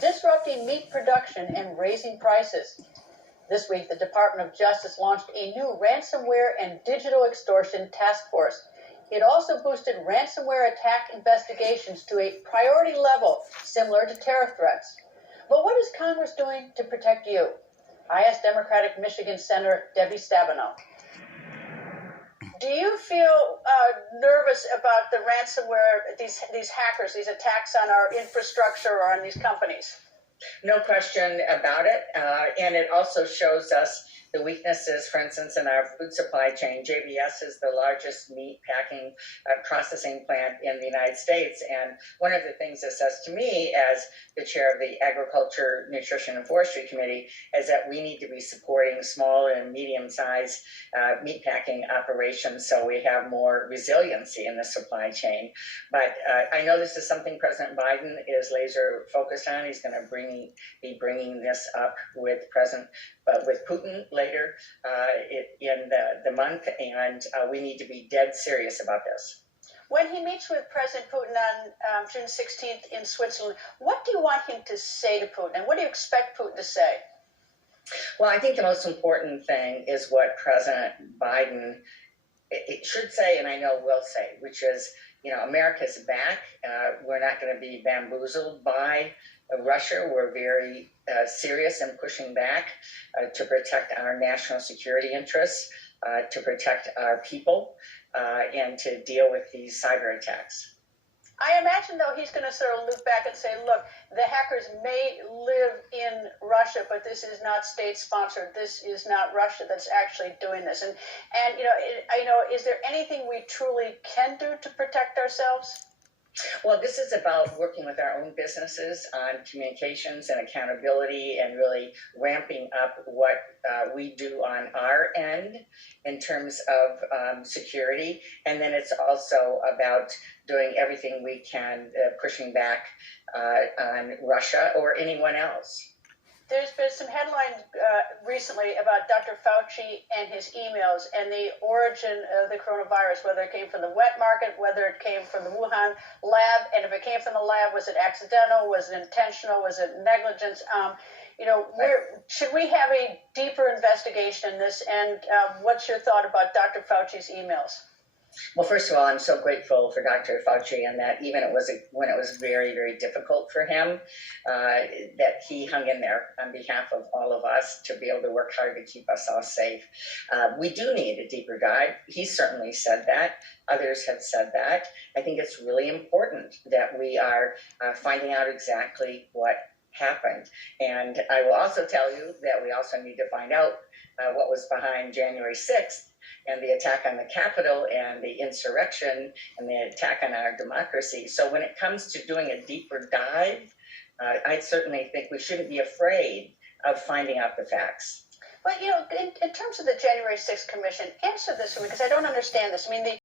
disrupting meat production and raising prices. This week, the Department of Justice launched a new ransomware and digital extortion task force. It also boosted ransomware attack investigations to a priority level similar to terror threats. But what is Congress doing to protect you? I asked Democratic Michigan Senator Debbie Stabenow. Do you feel nervous about the ransomware, these hackers, these attacks on our infrastructure or on these companies? No question about it. And it also shows us the weaknesses, for instance, in our food supply chain. JBS is the largest meat packing processing plant in the United States. And one of the things it says to me as the chair of the Agriculture, Nutrition, and Forestry Committee is that we need to be supporting small and medium-sized meat packing operations so we have more resiliency in the supply chain. But I know this is something President Biden is laser focused on. He's going to be bringing this up with Putin later in the month, and we need to be dead serious about this. When he meets with President Putin on June 16th in Switzerland, what do you want him to say to Putin, and what do you expect Putin to say? Well, I think the most important thing is what President Biden it should say, and I know will say, which is, America's back. We're not going to be bamboozled by Russia. We're very serious in pushing back to protect our national security interests, to protect our people, and to deal with these cyber attacks. I imagine, though, he's going to sort of loop back and say, look, the hackers may live in Russia, but this is not state-sponsored. This is not Russia that's actually doing this. And is there anything we truly can do to protect ourselves? Well, this is about working with our own businesses on communications and accountability and really ramping up what we do on our end in terms of security. And then it's also about doing everything we can, pushing back on Russia or anyone else. There's been some headlines recently about Dr. Fauci and his emails and the origin of the coronavirus, whether it came from the wet market, whether it came from the Wuhan lab, and if it came from the lab, was it accidental, was it intentional, was it negligence? Should we have a deeper investigation in this, and what's your thought about Dr. Fauci's emails? Well, first of all, I'm so grateful for Dr. Fauci and that even when it was very, very difficult for him, that he hung in there on behalf of all of us to be able to work hard to keep us all safe. We do need a deeper dive. He certainly said that. Others have said that. I think it's really important that we are finding out exactly what happened. And I will also tell you that we also need to find out what was behind January 6th and the attack on the Capitol and the insurrection and the attack on our democracy. So when it comes to doing a deeper dive, I certainly think we shouldn't be afraid of finding out the facts. But, in terms of the January 6th Commission, answer this for me, because I don't understand this. I mean,